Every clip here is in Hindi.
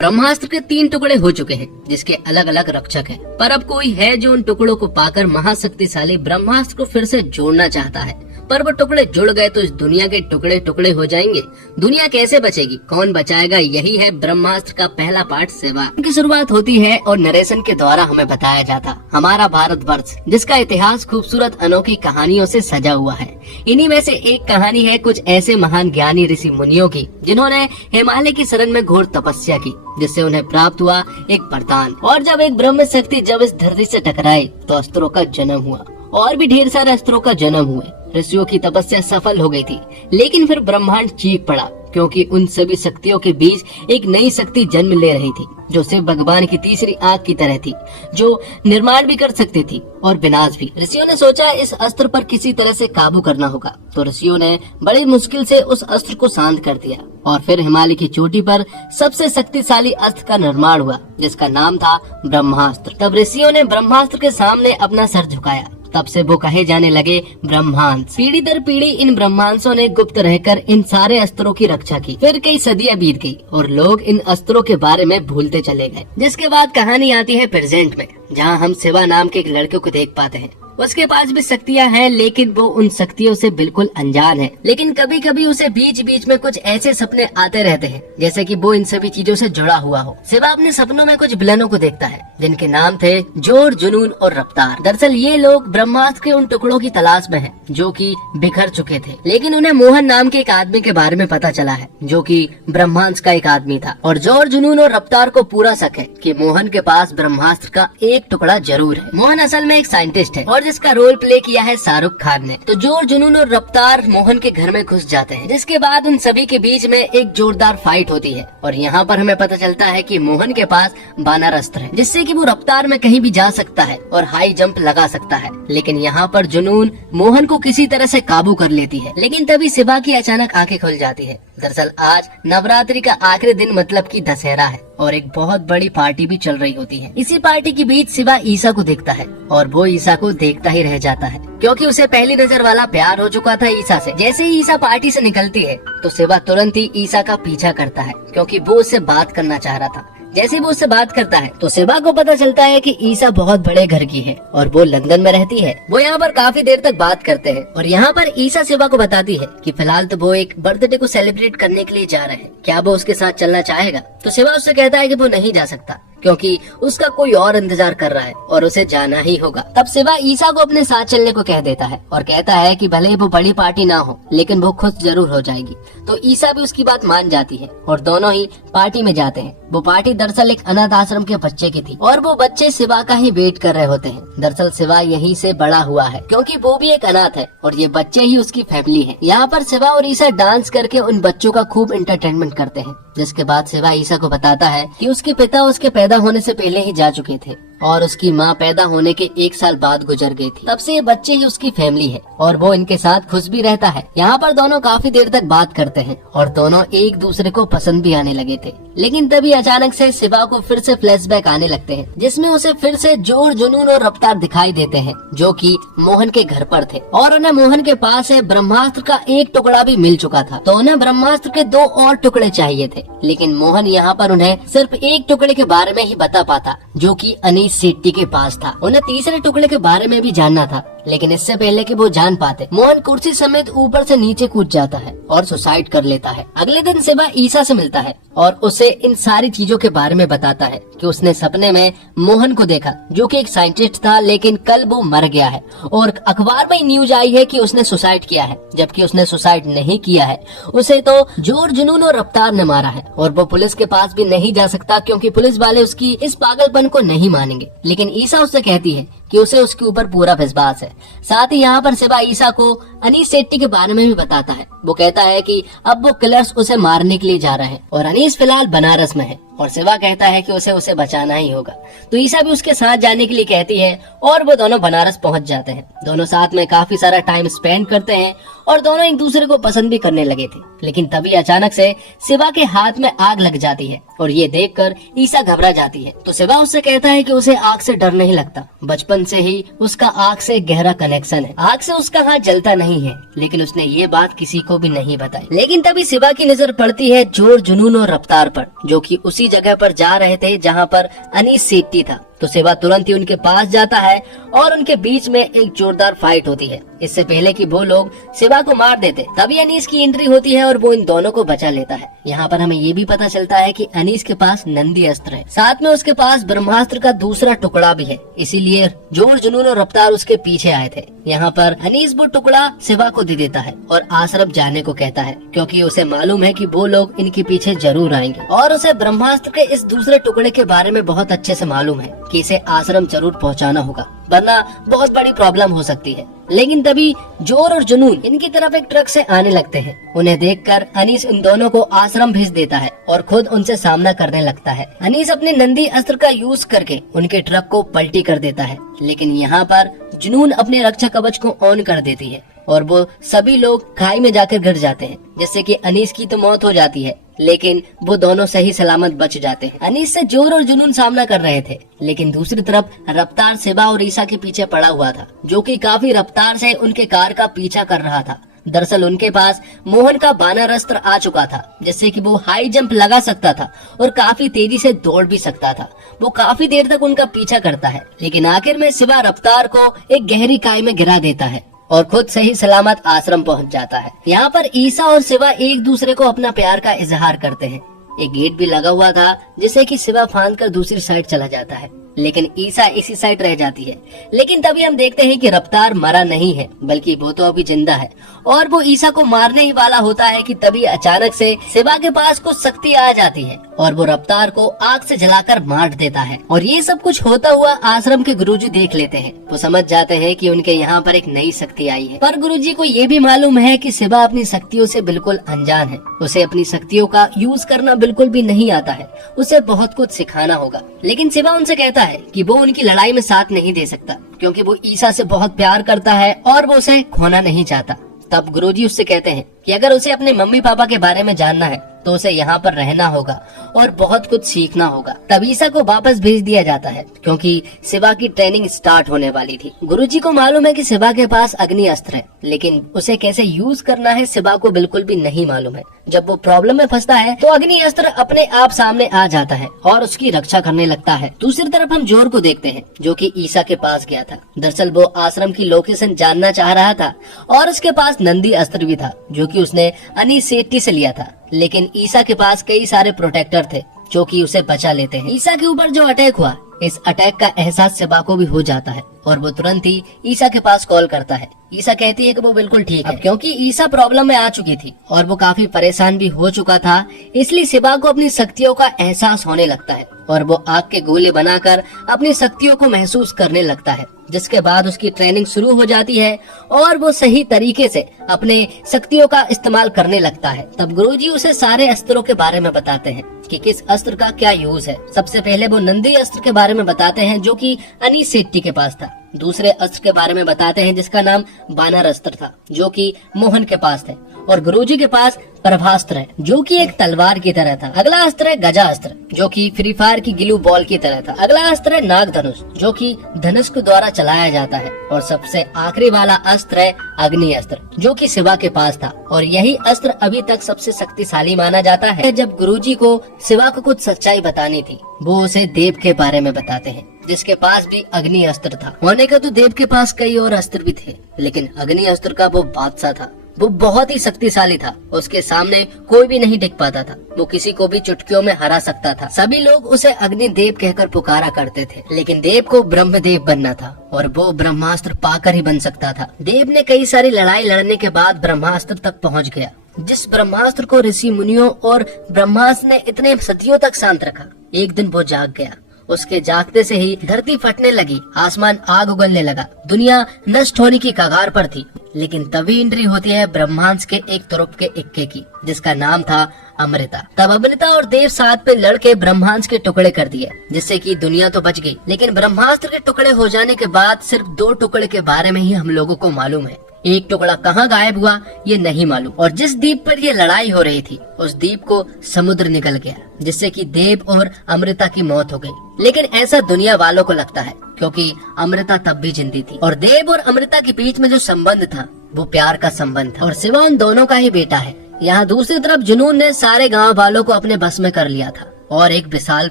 ब्रह्मास्त्र के 3 टुकड़े हो चुके हैं, जिसके अलग अलग रक्षक हैं। पर अब कोई है जो उन टुकड़ों को पाकर महाशक्तिशाली ब्रह्मास्त्र को फिर से जोड़ना चाहता है। पर वो टुकड़े जुड़ गए तो इस दुनिया के टुकड़े टुकड़े हो जाएंगे। दुनिया कैसे बचेगी, कौन बचाएगा, यही है ब्रह्मास्त्र का पहला पार्ट सेवा की शुरुआत होती है और नरेशन के द्वारा हमें बताया जाता हमारा भारतवर्ष, जिसका इतिहास खूबसूरत अनोखी कहानियों से सजा हुआ है। इन्हीं में से एक कहानी है कुछ ऐसे महान ज्ञानी ऋषि मुनियों की, जिन्होंने हिमालय की शरण में घोर तपस्या की, जिससे उन्हें प्राप्त हुआ एक वरदान। और जब एक ब्रह्म शक्ति जब इस धरती से टकराई तो अस्त्रों का जन्म हुआ और भी ढेर सारे अस्त्रों का जन्म हुए। ऋषियों की तपस्या सफल हो गई थी, लेकिन फिर ब्रह्मांड चीख पड़ा, क्योंकि उन सभी शक्तियों के बीच एक नई शक्ति जन्म ले रही थी, जो सिर्फ भगवान की तीसरी आंख की तरह थी, जो निर्माण भी कर सकती थी और विनाश भी। ऋषियों ने सोचा इस अस्त्र पर किसी तरह से काबू करना होगा, तो ऋषियों ने बड़ी मुश्किल से उस अस्त्र को शांत कर दिया और फिर हिमालय की चोटी पर सबसे शक्तिशाली अस्त्र का निर्माण हुआ, जिसका नाम था ब्रह्मास्त्र। तब ऋषियों ने ब्रह्मास्त्र के सामने अपना सर झुकाया। तब से वो कहे जाने लगे ब्रह्मांस। पीढ़ी दर पीढ़ी इन ब्रह्मांसों ने गुप्त रहकर इन सारे अस्त्रों की रक्षा की। फिर कई सदियां बीत गई और लोग इन अस्त्रों के बारे में भूलते चले गए। जिसके बाद कहानी आती है प्रेजेंट में, जहां हम शिवा नाम के एक लड़के को देख पाते हैं। उसके पास भी शक्तियां हैं, लेकिन वो उन शक्तियों से बिल्कुल अनजान है। लेकिन कभी कभी उसे बीच बीच में कुछ ऐसे सपने आते रहते हैं, जैसे कि वो इन सभी चीजों से जुड़ा हुआ हो। शिवा अपने सपनों में कुछ विलनों को देखता है, जिनके नाम थे जोर, जुनून और रफ्तार। दरअसल ये लोग ब्रह्मास्त्र के उन टुकड़ों की तलाश में हैं, जो कि बिखर चुके थे। लेकिन उन्हें मोहन नाम के एक आदमी के बारे में पता चला है, जो कि ब्रह्मांस का एक आदमी था। और जोर, जुनून और रफ्तार को पूरा शक है कि मोहन के पास ब्रह्मास्त्र का एक टुकड़ा जरूर है। मोहन असल में एक साइंटिस्ट है और जिसका रोल प्ले किया है शाहरुख खान ने। तो जोर, जुनून और रफ्तार मोहन के घर में घुस जाते हैं, जिसके बाद उन सभी के बीच में एक जोरदार फाइट होती है। और यहाँ पर हमें पता चलता है कि मोहन के पास बानर अस्त्र है, जिससे कि वो रफ्तार में कहीं भी जा सकता है और हाई जंप लगा सकता है। लेकिन यहाँ पर जुनून मोहन को किसी तरह से काबू कर लेती है। लेकिन तभी शिवा की अचानक आंखें खुल जाती है। दरअसल आज नवरात्रि का आखिरी दिन, मतलब कि दशहरा है, और एक बहुत बड़ी पार्टी भी चल रही होती है। इसी पार्टी के बीच शिवा ईसा को देखता है और वो ईसा को देखता ही रह जाता है, क्योंकि उसे पहली नजर वाला प्यार हो चुका था ईसा से। जैसे ही ईसा पार्टी से निकलती है तो शिवा तुरंत ही ईसा का पीछा करता है, क्योंकि वो उससे बात करना चाह रहा था। जैसे वो उससे बात करता है तो शिवा को पता चलता है कि ईसा बहुत बड़े घर की है और वो लंदन में रहती है। वो यहाँ पर काफी देर तक बात करते हैं और यहाँ पर ईसा शिवा को बताती है कि फिलहाल तो वो एक बर्थडे को सेलिब्रेट करने के लिए जा रहे हैं, क्या वो उसके साथ चलना चाहेगा। तो शिवा उससे कहता है कि वो नहीं जा सकता, क्योंकि उसका कोई और इंतजार कर रहा है और उसे जाना ही होगा। तब शिवा ईसा को अपने साथ चलने को कह देता है और कहता है कि भले वो बड़ी पार्टी ना हो, लेकिन वो खुश जरूर हो जाएगी। तो ईसा भी उसकी बात मान जाती है और दोनों ही पार्टी में जाते हैं। वो पार्टी दरअसल एक अनाथ आश्रम के बच्चे की थी और वो बच्चे शिवा का ही वेट कर रहे होते हैं। दरअसल शिवा यहीं से बड़ा हुआ है, क्योंकि वो भी एक अनाथ है और ये बच्चे ही उसकी फैमिली है। यहाँ पर शिवा और ईसा डांस करके उन बच्चों का खूब एंटरटेनमेंट करते हैं। जिसके बाद शिवा ईसा को बताता है कि उसके पिता उसके पैदा होने से पहले ही जा चुके थे और उसकी माँ पैदा होने के 1 साल बाद गुजर गई थी। तब से ये बच्चे ही उसकी फैमिली है और वो इनके साथ खुश भी रहता है। यहाँ पर दोनों काफी देर तक बात करते हैं और दोनों एक दूसरे को पसंद भी आने लगे थे। लेकिन तभी अचानक से शिवा को फिर से फ्लैशबैक आने लगते हैं, जिसमें उसे फिर से जोर, जुनून और रफ्तार दिखाई देते हैं, जो कि मोहन के घर पर थे। और उन्हें मोहन के पास है ब्रह्मास्त्र का एक टुकड़ा भी मिल चुका था, तो उन्हें ब्रह्मास्त्र के 2 और टुकड़े चाहिए थे। लेकिन मोहन यहाँ पर उन्हें सिर्फ एक टुकड़े के बारे में ही बता पाता, जो कि अनीस सेट्टी के पास था। उन्हें तीसरे टुकड़े के बारे में भी जानना था, लेकिन इससे पहले कि वो जान पाते, मोहन कुर्सी समेत ऊपर से नीचे कूद जाता है और सुसाइड कर लेता है। अगले दिन शिवा ईसा से मिलता है और उसे इन सारी चीजों के बारे में बताता है कि उसने सपने में मोहन को देखा, जो कि एक साइंटिस्ट था, लेकिन कल वो मर गया है और अखबार में न्यूज आई है कि उसने सुसाइड किया है, जबकि उसने सुसाइड नहीं किया है। उसे तो जोर, जुनून और रफ्तार ने मारा है और वो पुलिस के पास भी नहीं जा सकता, क्योंकि पुलिस वाले उसकी इस पागलपन को नहीं मानेंगे। लेकिन ईसा उससे कहती है कि उसे उसके ऊपर पूरा विश्वास है। साथ ही यहाँ पर शिवा ईसा को अनीस सेट्टी के बारे में भी बताता है। वो कहता है कि अब वो किलर्स उसे मारने के लिए जा रहे हैं और अनीस फिलहाल बनारस में है और शिवा कहता है कि उसे बचाना ही होगा। तो ईसा भी उसके साथ जाने के लिए कहती है और वो दोनों बनारस पहुंच जाते हैं। दोनों साथ में काफी सारा टाइम स्पेंड करते हैं और दोनों एक दूसरे को पसंद भी करने लगे थे। लेकिन तभी अचानक से शिवा के हाथ में आग लग जाती है और ये देखकर ईसा घबरा जाती है। तो शिवा उससे कहता है कि उसे आग से डर नहीं लगता, बचपन से ही उसका आग से गहरा कनेक्शन है। आग से उसका हाथ जलता नहीं है, लेकिन उसने ये बात किसी को भी नहीं बताई। लेकिन तभी शिवा की नजर पड़ती है जोर, जुनून और रफ्तार पर, जो कि उसी उसी जगह पर जा रहे थे जहाँ पर अनीस सेट्टी था, तो शिवा तुरंत ही उनके पास जाता है और उनके बीच में एक जोरदार फाइट होती है। इससे पहले कि वो लोग शिवा को मार देते तभी अनीस की एंट्री होती है और वो इन दोनों को बचा लेता है। यहाँ पर हमें ये भी पता चलता है कि अनीस के पास नंदी अस्त्र है, साथ में उसके पास ब्रह्मास्त्र का दूसरा टुकड़ा भी है, इसीलिए जोर जुनून और रफ्तार उसके पीछे आए थे। यहाँ पर अनीस वो टुकड़ा शिवा को दे देता है और आश्रम जाने को कहता है, क्योंकि उसे मालूम है कि वो लोग इनके पीछे जरूर आएंगे और उसे ब्रह्मास्त्र के इस दूसरे टुकड़े के बारे में बहुत अच्छे से मालूम है कि इसे आश्रम जरूर पहुंचाना होगा, वरना बहुत बड़ी प्रॉब्लम हो सकती है। लेकिन तभी जोर और जुनून इनकी तरफ एक ट्रक से आने लगते हैं। उन्हें देखकर अनीस इन दोनों को आश्रम भेज देता है और खुद उनसे सामना करने लगता है। अनीस अपने नंदी अस्त्र का यूज करके उनके ट्रक को पलटी कर देता है, लेकिन यहाँ पर जुनून अपने रक्षा कवच को ऑन कर देती है और वो सभी लोग खाई में जाकर गिर जाते हैं, जिससे कि अनीस की तो मौत हो जाती है, लेकिन वो दोनों सही सलामत बच जाते हैं। अनीस से जोर और जुनून सामना कर रहे थे, लेकिन दूसरी तरफ रफ्तार शिवा और ईसा के पीछे पड़ा हुआ था, जो कि काफी रफ्तार से उनके कार का पीछा कर रहा था। दरअसल उनके पास मोहन का बानर अस्त्र आ चुका था, जिससे कि वो हाई जंप लगा सकता था और काफी तेजी से दौड़ भी सकता था। वो काफी देर तक उनका पीछा करता है, लेकिन आखिर में शिवा रफ्तार को एक गहरी खाई में गिरा देता है और खुद सही सलामत आश्रम पहुंच जाता है। यहाँ पर ईसा और शिवा एक दूसरे को अपना प्यार का इजहार करते हैं। एक गेट भी लगा हुआ था, जिसे कि शिवा फांद कर दूसरी साइड चला जाता है, लेकिन ईसा इसी साइड रह जाती है। लेकिन तभी हम देखते हैं कि रफ्तार मरा नहीं है, बल्कि वो तो अभी जिंदा है और वो ईसा को मारने ही वाला होता है कि तभी अचानक से शिवा के पास कुछ शक्ति आ जाती है और वो रफ्तार को आग से जलाकर मार देता है। और ये सब कुछ होता हुआ आश्रम के गुरुजी देख लेते हैं। वो समझ जाते हैं कि उनके यहाँ पर एक नई शक्ति आई है, पर गुरुजी को ये भी मालूम है कि शिवा अपनी शक्तियों से बिल्कुल अनजान है। उसे अपनी शक्तियों का यूज करना बिल्कुल भी नहीं आता है, उसे बहुत कुछ सिखाना होगा। लेकिन शिवा उनसे कहता है कि वो उनकी लड़ाई में साथ नहीं दे सकता, क्योंकि वो ईसा से बहुत प्यार करता है और वो उसे खोना नहीं चाहता। तब गुरुजी उससे कहते हैं कि अगर उसे अपने मम्मी पापा के बारे में जानना है तो उसे यहाँ पर रहना होगा और बहुत कुछ सीखना होगा। तब ईसा को वापस भेज दिया जाता है, क्योंकि शिवा की ट्रेनिंग स्टार्ट होने वाली थी। गुरुजी को मालूम है कि शिवा के पास अग्नि अस्त्र है, लेकिन उसे कैसे यूज करना है शिवा को बिल्कुल भी नहीं मालूम है। जब वो प्रॉब्लम में फंसता है तो अग्नि अस्त्र अपने आप सामने आ जाता है और उसकी रक्षा करने लगता है। दूसरी तरफ हम जोर को देखते हैं, जो कि ईसा के पास गया था। दरअसल वो आश्रम की लोकेशन जानना चाह रहा था और उसके पास नंदी अस्त्र भी था, जो कि उसने अनीस सेट्टी से लिया था। लेकिन ईसा के पास कई सारे प्रोटेक्टर थे, जो कि उसे बचा लेते हैं। ईसा के ऊपर जो अटैक हुआ, इस अटैक का एहसास शिवा को भी हो जाता है और वो तुरंत ही ईसा के पास कॉल करता है। ईसा कहती है कि वो बिल्कुल ठीक है, क्योंकि ईसा प्रॉब्लम में आ चुकी थी और वो काफी परेशान भी हो चुका था। इसलिए शिवा को अपनी शक्तियों का एहसास होने लगता है और वो आग के गोले बनाकर अपनी शक्तियों को महसूस करने लगता है, जिसके बाद उसकी ट्रेनिंग शुरू हो जाती है और वो सही तरीके से अपने शक्तियों का इस्तेमाल करने लगता है। तब गुरुजी उसे सारे अस्त्रों के बारे में बताते हैं कि किस अस्त्र का क्या यूज है। सबसे पहले वो नंदी अस्त्र के बारे में बताते हैं, जो कि अनीस सेट्टी के पास था। दूसरे अस्त्र के बारे में बताते हैं, जिसका नाम बानर अस्त्र था, जो कि मोहन के पास थे। और गुरुजी के पास प्रभास्त्र है, जो कि एक तलवार की तरह था। अगला अस्त्र है गजा अस्त्र, जो कि फ्री फायर की ग्लू बॉल की तरह था। अगला अस्त्र है नाग धनुष, जो कि धनुष के द्वारा चलाया जाता है। और सबसे आखिरी वाला अस्त्र है अग्नि अस्त्र, जो कि शिवा के पास था। और यही अस्त्र अभी तक सबसे शक्तिशाली माना जाता है। जब गुरुजी को शिवा को कुछ सच्चाई बतानी थी, वो उसे देव के बारे में बताते हैं, जिसके पास भी अग्नि अस्त्र था। होने का तो देव के पास कई और अस्त्र भी थे, लेकिन अग्नि अस्त्र का वो बादशाह था। वो बहुत ही शक्तिशाली था, उसके सामने कोई भी नहीं टिक पाता था। वो किसी को भी चुटकियों में हरा सकता था। सभी लोग उसे अग्निदेव कहकर पुकारा करते थे, लेकिन देव को ब्रह्मदेव बनना था और वो ब्रह्मास्त्र पाकर ही बन सकता था। देव ने कई सारी लड़ाई लड़ने के बाद ब्रह्मास्त्र तक पहुंच गया, जिस ब्रह्मास्त्र को ऋषि मुनियों और ब्रह्मास्त्र ने इतने सदियों तक शांत रखा। एक दिन वो जाग गया। उसके जागते से ही धरती फटने लगी, आसमान आग उगलने लगा, दुनिया नष्ट होने की कगार पर थी। लेकिन तभी एंट्री होती है ब्रह्मांड के एक तुरुप के इक्के की, जिसका नाम था अमृता। तब अमृता और देव साथ पे लड़के ब्रह्मांड के टुकड़े कर दिए, जिससे कि दुनिया तो बच गई। लेकिन ब्रह्मास्त्र के टुकड़े हो जाने के बाद सिर्फ 2 टुकड़े के बारे में ही हम लोगों को मालूम है। एक टुकड़ा कहाँ गायब हुआ ये नहीं मालूम। और जिस द्वीप पर ये लड़ाई हो रही थी, उस द्वीप को समुद्र निकल गया, जिससे कि देव और अमृता की मौत हो गई। लेकिन ऐसा दुनिया वालों को लगता है, क्योंकि अमृता तब भी जिंदी थी और देव और अमृता के बीच में जो संबंध था वो प्यार का संबंध था और शिवा उन दोनों का ही बेटा है। यहाँ दूसरी तरफ जुनून ने सारे गांव वालों को अपने बस में कर लिया था। और एक विशाल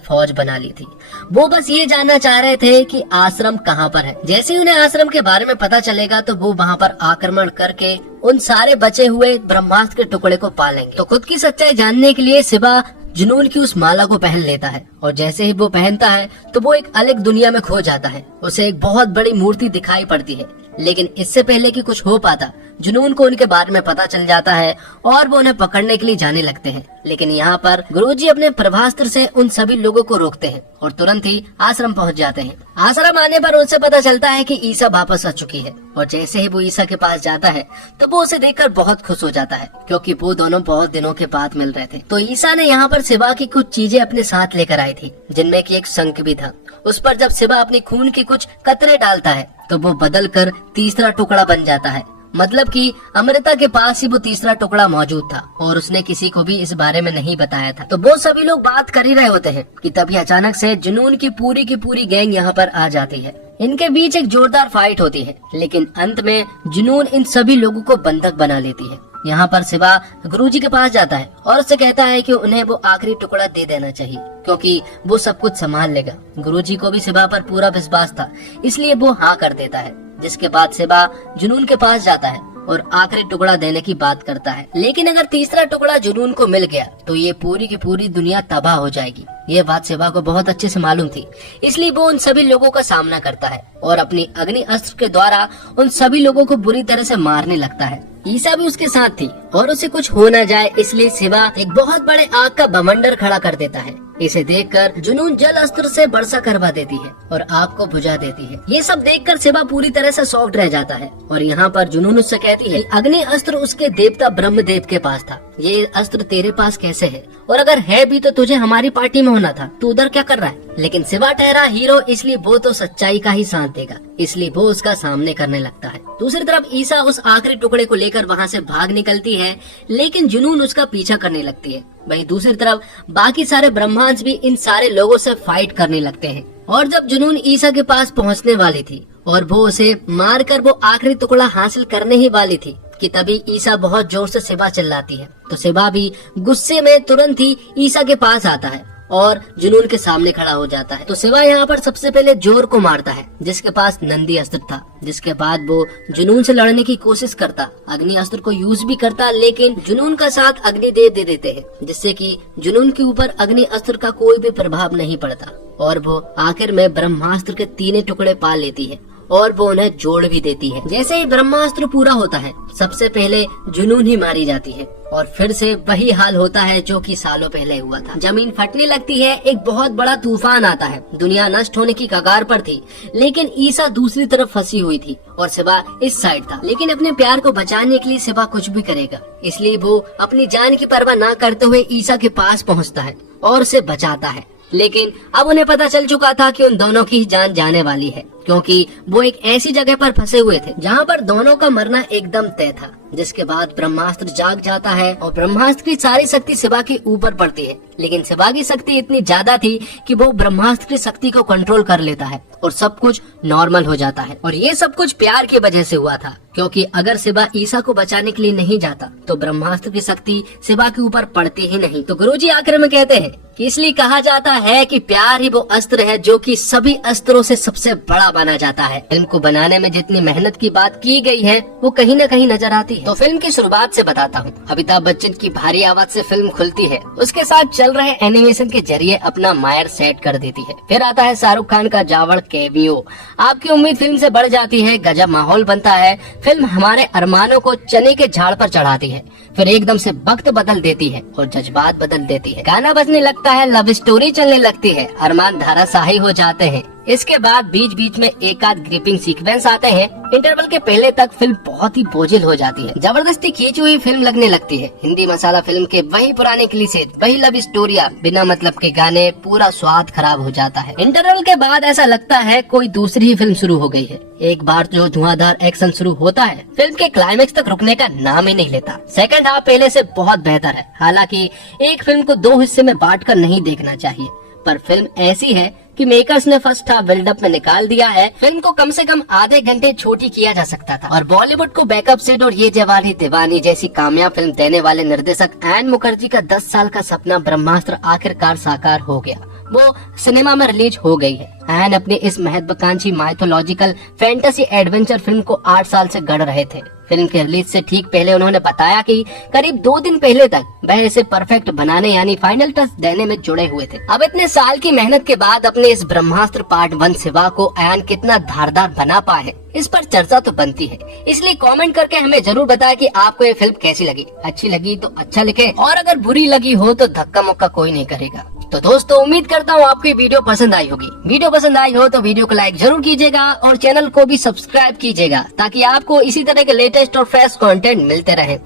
फौज बना ली थी। वो बस ये जानना चाह रहे थे कि आश्रम कहाँ पर है। जैसे ही उन्हें आश्रम के बारे में पता चलेगा तो वो वहाँ पर आक्रमण करके उन सारे बचे हुए ब्रह्मास्त्र के टुकड़े को पालेंगे। तो खुद की सच्चाई जानने के लिए शिवा जुनून की उस माला को पहन लेता है और जैसे ही वो पहनता है तो वो एक अलग दुनिया में खो जाता है। उसे एक बहुत बड़ी मूर्ति दिखाई पड़ती है, लेकिन इससे पहले कि कुछ हो पाता जुनून को उनके बारे में पता चल जाता है और वो उन्हें पकड़ने के लिए जाने लगते हैं। लेकिन यहाँ पर गुरुजी अपने प्रभास्त्र से उन सभी लोगों को रोकते हैं और तुरंत ही आश्रम पहुँच जाते हैं। आश्रम आने पर उनसे पता चलता है कि ईसा वापस आ चुकी है और जैसे ही वो ईसा के पास जाता है तो वो उसे देखकर बहुत खुश हो जाता है, क्योंकि वो दोनों बहुत दिनों के बाद मिल रहे थे। तो ईसा ने यहाँ पर शिवा की कुछ चीजें अपने साथ लेकर आई थी, जिनमें की एक शंख भी था। उस पर जब शिवा अपनी खून की कुछ कतरे डालता है तो वो बदल कर तीसरा टुकड़ा बन जाता है। मतलब कि अमृता के पास ही वो तीसरा टुकड़ा मौजूद था और उसने किसी को भी इस बारे में नहीं बताया था। तो वो सभी लोग बात कर ही रहे होते हैं कि तभी अचानक से जुनून की पूरी गैंग यहाँ पर आ जाती है। इनके बीच एक जोरदार फाइट होती है, लेकिन अंत में जुनून इन सभी लोगों को बंधक बना लेती है। यहाँ पर शिवा गुरुजी के पास जाता है और उससे कहता है कि उन्हें वो आखिरी टुकड़ा दे देना चाहिए, क्योंकि वो सब कुछ संभाल लेगा। गुरुजी को भी शिवा पर पूरा विश्वास था, इसलिए वो हाँ कर देता है। जिसके बाद शिवा जुनून के पास जाता है और आखिरी टुकड़ा देने की बात करता है। लेकिन अगर तीसरा टुकड़ा जुनून को मिल गया तो ये पूरी की पूरी दुनिया तबाह हो जाएगी। ये बात शिवा को बहुत अच्छे से मालूम थी, इसलिए वो उन सभी लोगों का सामना करता है और अपनी अग्नि अस्त्र के द्वारा उन सभी लोगों को बुरी तरह से मारने लगता है। ईसा भी उसके साथ थी और उसे कुछ हो न जाए इसलिए शिवा एक बहुत बड़े आग का बवंडर खड़ा कर देता है। इसे देखकर जुनून जल अस्त्र से वर्षा करवा देती है और आग को बुझा देती है। ये सब देखकर शिवा पूरी तरह से शॉक्ड रह जाता है और यहाँ पर जुनून उससे कहती है अग्नि अस्त्र उसके देवता ब्रह्मदेव के पास था, ये अस्त्र तेरे पास कैसे है? और अगर है भी तो तुझे हमारी पार्टी में होना था, तू उधर क्या कर रहा है? लेकिन शिवा ठहरा हीरो, इसलिए वो तो सच्चाई का ही साथ देगा, इसलिए वो उसका सामने करने लगता है। दूसरी तरफ ईसा उस आखिरी टुकड़े को लेकर वहाँ से भाग निकलती है, लेकिन जुनून उसका पीछा करने लगती है। वहीं दूसरी तरफ बाकी सारे ब्रह्मांड भी इन सारे लोगों से फाइट करने लगते हैं। और जब जुनून ईसा के पास पहुँचने वाली थी और वो उसे मारकर वो आखिरी टुकड़ा हासिल करने ही वाली थी कि तभी ईसा बहुत जोर से शिवा चिल्लाती है। तो शिवा भी गुस्से में तुरंत ही ईसा के पास आता है और जुनून के सामने खड़ा हो जाता है। तो शिवा यहाँ पर सबसे पहले जोर को मारता है, जिसके पास नंदी अस्त्र था। जिसके बाद वो जुनून से लड़ने की कोशिश करता, अग्नि अस्त्र को यूज भी करता, लेकिन जुनून का साथ अग्निदेव दे देते हैं, जिससे कि जुनून के ऊपर अग्नि अस्त्र का कोई भी प्रभाव नहीं पड़ता और वो आखिर में ब्रह्मास्त्र के तीनों टुकड़े पा लेती है और वो उन्हें जोड़ भी देती है। जैसे ही ब्रह्मास्त्र पूरा होता है सबसे पहले जुनून ही मारी जाती है और फिर से वही हाल होता है जो कि सालों पहले हुआ था। जमीन फटने लगती है, एक बहुत बड़ा तूफान आता है, दुनिया नष्ट होने की कगार पर थी, लेकिन ईसा दूसरी तरफ फंसी हुई थी और शिवा इस साइड था। लेकिन अपने प्यार को बचाने के लिए शिवा कुछ भी करेगा, इसलिए वो अपनी जान की परवाह न करते हुए ईसा के पास पहुँचता है और उसे बचाता है। लेकिन अब उन्हें पता चल चुका था कि उन दोनों की जान जाने वाली है, क्योंकि वो एक ऐसी जगह पर फंसे हुए थे जहाँ पर दोनों का मरना एकदम तय था। जिसके बाद ब्रह्मास्त्र जाग जाता है और ब्रह्मास्त्र की सारी शक्ति शिवा के ऊपर पड़ती है, लेकिन शिवा की शक्ति इतनी ज्यादा थी कि वो ब्रह्मास्त्र की शक्ति को कंट्रोल कर लेता है और सब कुछ नॉर्मल हो जाता है। और ये सब कुछ प्यार की वजह से हुआ था, क्योंकि अगर शिवा ईसा को बचाने के लिए नहीं जाता तो ब्रह्मास्त्र की शक्ति शिवा के ऊपर पड़ती ही नहीं। तो गुरुजी आखिर में कहते हैं कि इसलिए कहा जाता है कि प्यार ही वो अस्त्र है जो कि सभी अस्त्रों से सबसे बड़ा माना जाता है। फिल्म को बनाने में जितनी मेहनत की बात की गई है वो कहीं न कहीं नजर आती है। तो फिल्म की शुरुआत से बताता हूँ। अमिताभ बच्चन की भारी आवाज से फिल्म खुलती है, उसके साथ चल रहे एनिमेशन के जरिए अपना मायर सेट कर देती है। फिर आता है शाहरुख खान का जावड़ कैमियो। आपकी उम्मीद फिल्म से बढ़ जाती है, गजब माहौल बनता है। फिल्म हमारे अरमानों को चने के झाड़ पर चढ़ाती है, फिर एकदम से वक्त बदल देती है और जज्बात बदल देती है। गाना बजने लगता है, लव स्टोरी चलने लगती है, अरमान धाराशाही हो जाते हैं। इसके बाद बीच बीच में एक आध ग्रिपिंग सीक्वेंस आते हैं। इंटरवल के पहले तक फिल्म बहुत ही बोझिल हो जाती है, जबरदस्ती खींची हुई फिल्म लगने लगती है। हिंदी मसाला फिल्म के वही पुराने क्लीशेज, वही लव स्टोरियां, बिना मतलब के गाने, पूरा स्वाद खराब हो जाता है। इंटरवल के बाद ऐसा लगता है कोई दूसरी ही फिल्म शुरू हो गई है। एक बार जो धुआंधार एक्शन शुरू होता है, फिल्म के क्लाइमेक्स तक रुकने का नाम ही नहीं लेता। सेकंड हाफ पहले से बहुत बेहतर है। हालांकि एक फिल्म को दो हिस्से में बांटकर नहीं देखना चाहिए, पर फिल्म ऐसी है कि मेकर्स ने फर्स्ट हाफ बिल्डअप में निकाल दिया है, फिल्म को कम से कम आधे घंटे छोटी किया जा सकता था। और बॉलीवुड को बैकअप सीट और ये जवानी दीवानी जैसी कामयाब फिल्म देने वाले निर्देशक एन मुखर्जी का 10 साल का सपना ब्रह्मास्त्र आखिरकार साकार हो गया। वो सिनेमा में रिलीज हो गई है। एन अपने इस महत्वाकांक्षी माइथोलॉजिकल फैंटेसी एडवेंचर फिल्म को 8 साल से गढ़ रहे थे। फिल्म के रिलीज से ठीक पहले उन्होंने बताया कि करीब 2 दिन पहले तक वह इसे परफेक्ट बनाने यानी फाइनल टच देने में जुड़े हुए थे। अब इतने साल की मेहनत के बाद अपने इस ब्रह्मास्त्र पार्ट 1 सिवा को एन कितना धारदार बना पाए, इस पर चर्चा तो बनती है। इसलिए कमेंट करके हमें जरूर बताएं कि आपको ये फिल्म कैसी लगी। अच्छी लगी तो अच्छा लिखें, और अगर बुरी लगी हो तो धक्का मुक्का कोई नहीं करेगा। तो दोस्तों, उम्मीद करता हूँ आपको ये वीडियो पसंद आई होगी। वीडियो पसंद आई हो तो वीडियो को लाइक जरूर कीजिएगा और चैनल को भी सब्सक्राइब कीजिएगा, ताकि आपको इसी तरह के लेटेस्ट और फ्रेश कंटेंट मिलते रहे।